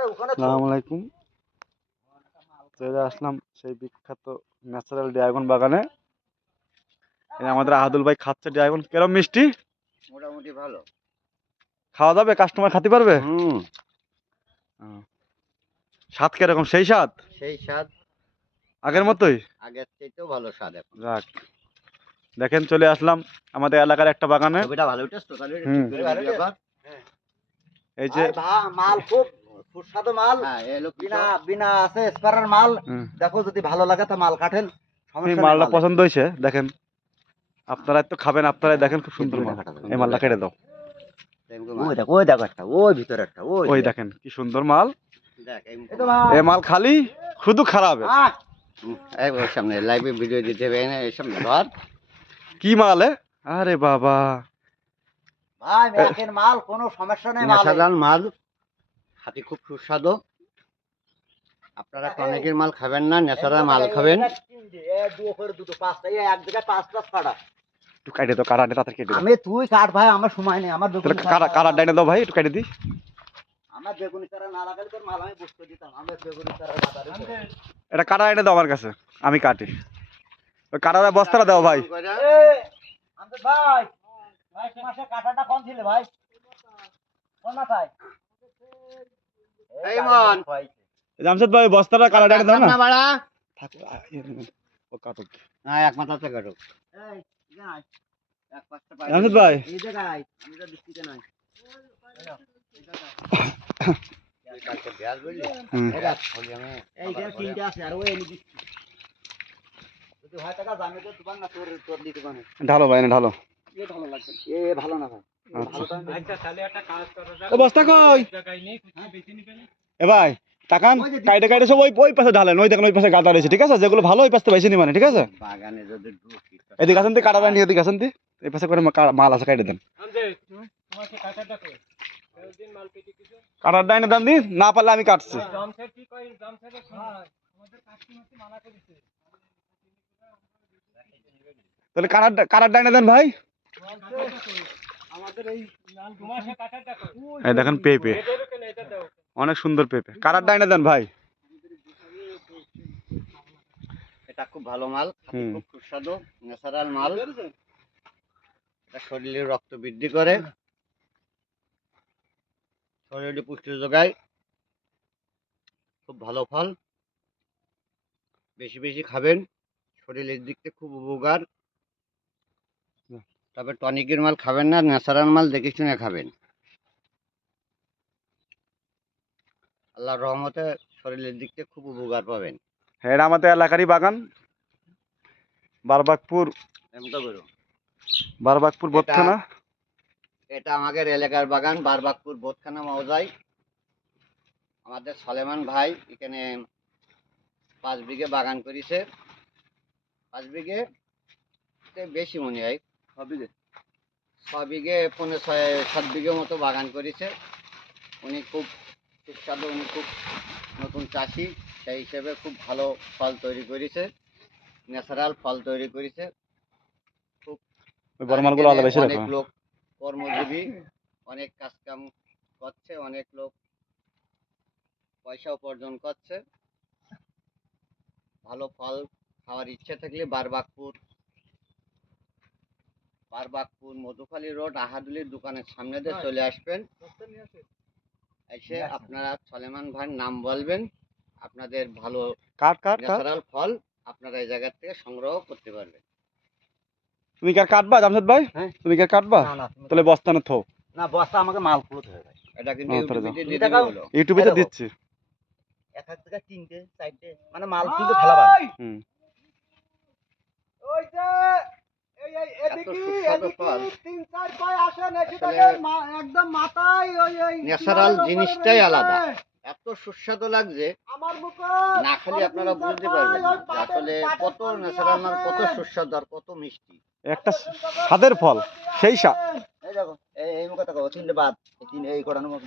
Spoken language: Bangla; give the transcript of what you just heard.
আসসালামু আলাইকুম। চলে আসলাম সেই বিখ্যাত ন্যাচারাল ড্রাগন বাগানে। আমাদের আহাদুল ভাই খাচ্ছে ড্রাগন। কেরম মিষ্টি? মোটামুটি ভালো। খাওয়া যাবে? কাস্টমার খাতে পারবে? হুম। স্বাদ কীরকম? সেই স্বাদ? সেই স্বাদ। আগের মতোই? আগের চাইতেও ভালো স্বাদ এখন। যাক। দেখেন চলে আসলাম আমাদের এলাকার একটা বাগানে। ছবিটা ভালো উঠেছ তো এই যে মাল খুব সুস্বাদু মাল। হ্যাঁ বিনা বিনা আছে স্পারার মাল। দেখো যদি ভালো লাগে তো মাল কাটেন। মালটা পছন্দ হয়েছে দেখেন। আপনারা তো খাবেন আপনারাই দেখেন খুব সুন্দর মাল। এই মালটা কেটে দাও। ওই দেখো ওই দেখো একটা ওই ভিতরে একটা ওই ওই দেখেন কি সুন্দর মাল। এই এই মাল। খালি শুধু খারাপ সামনে লাইভে ভিডিও দিতে হবে না এই সামনে ধর। কি মাল আরে বাবা। ভাই মাল কোনো সমস্যা নেই মাল হাতি খুব সুস্বাদু। আপনারা টনিকের মাল খাবেন না ন্যাচারাল মাল খাবেন। একটু কাটে দাও কাটা তাড়াতাড়ি কেটে দাও। আমি তুই কাট ভাই আমার সময় নেই আমার বেগুনি কারা কারা ডাইনে দাও ভাই একটু কেটে দিই। আমার বেগুনি চারা না লাগালে তোর মাল আমি বুঝতে দিতাম আমার বেগুনি চারা বাজারে এটা কাটা এনে দাও আমার কাছে আমি কাটি। ওই কাটাটা বস্তাটা দাও ভাই। এ, ভাই ভাই মাসে কাটাটা কম ছিল ভাই? কোন মাথায়? এই জামশেদ ভাই বস্তাটা এনে দাও না। না বাড়া। থাক, আ, দেবেন। ও কাটুক। না এক মাথা থেকে কাটো এই, এখানে এক পাঁচটা পাই জামশেদ ভাই। এই জায়গায় আমি তো দৃষ্টিতে নাই। ঢালো ভাই ঢালো। ভালো ভালো না ভাই। এ আচ্ছা। বস্তা কই? এ ভাই তাকান। কাইটে কাইটে সব ওই ওই পাশে ঢালেন ওই দেখেন ওই পাশে গাদা রয়েছে ঠিক আছে? যেগুলো ভালো ওই পাশে বেশি নিবানে ঠিক আছে? বাগানে যদি এদিকে আসেন কাটাটা নিয়ে এদিকে আসেন এই পাশে করে মাল আছে কাইটে দেন। কাটার ডাইনে দাম দি না পারলে আমি কাটছি। তাহলে কাটার কাটার ডাইনে দেন ভাই। এই দেখেন পেঁপে। অনেক সুন্দর পেঁপে। কাটার ডাইনে দেন ভাই। এটা খুব ভালো মাল খুব সুস্বাদু ন্যাচারাল মাল। এটা শরীরে রক্ত বৃদ্ধি করে। শরীরে পুষ্টি যোগায়। খুব ভালো ফল। বেশি বেশি খাবেন। শরীরের দিক থেকে খুব উপকার। তবে টনিকের মাল খাবেন না ন্যাচারাল মাল দেখে শুনে খাবেন। আল্লাহর রহমতে শরীরের দিক থেকে খুব উপকার পাবেন। হ্যাঁ এটা আমাদের এলাকারই বাগান। বারবাগপুর এটা- বোধখানা এটা আমাদের এলাকার বাগান বারবাগপুর বোধখানা মৌজায় আমাদের সলেমান ভাই এখানে পাঁচ বিঘে বাগান করেছে। পাঁচ বিঘে বেশি মনে হয়। ছ বিঘে পনেরো ছয় সাত বিঘে মতো বাগান করেছে। উনি খুব সুস্বাদু উনি খুব নতুন চাষি। সেই হিসেবে খুব ভালো ফল তৈরি করেছে। ন্যাচারাল ফল তৈরি করেছে। বেশি অনেক লোক কর্মজীবী অনেক কাজ কাম করছে অনেক লোক পয়সা উপার্জন করছে। ভালো ফল খাওয়ার ইচ্ছে থাকলে বারবাগপুর বারবাগপুর মধুখালী রোড আহাদুলির দোকানের সামনে দিয়ে চলে আসবেন। এসে আপনারা সলেমান ভাইয়ের নাম বলবেন। আপনাদের ভালো কাট কাট কাট ন্যাচারাল ফল আপনারা এই জায়গা থেকে সংগ্রহ করতে পারবেন। তুমি কি আর কাটবা জামশেদ ভাই? হ্যাঁ। তুমি কি আর কাটবা? না না তুমি- তাহলে বস্তা না থো। না বস্তা আমাকে মাল খুলতে হবে ভাই। এটা কিন্তু হ্যাঁ, ইউটিউবে দিয়ে দাও। হলো। ইউটিউবে তো। দিচ্ছি। এক এক জায়গায় তিনটে চারটে মানে মাল খুলতে ফেলাবার হুম ওই যে এই এই এত সুস্বাদু ফল তিন চার পায় আসেন আসলে একদম মাথায় ওই ওই ন্যাচারাল জিনিসটাই আলাদা। এত সুস্বাদু লাগছে। না খেলে আপনারা বুঝতে পারবেন আসলে কত ন্যাচারাল মাল কত সুস্বাদু আর কত মিষ্টি। একটা স্বাদের ফল সেই স্বাদ। এই দেখো এই এই মুখে দেখো তিনটে বাদ। এই তিন এই মতো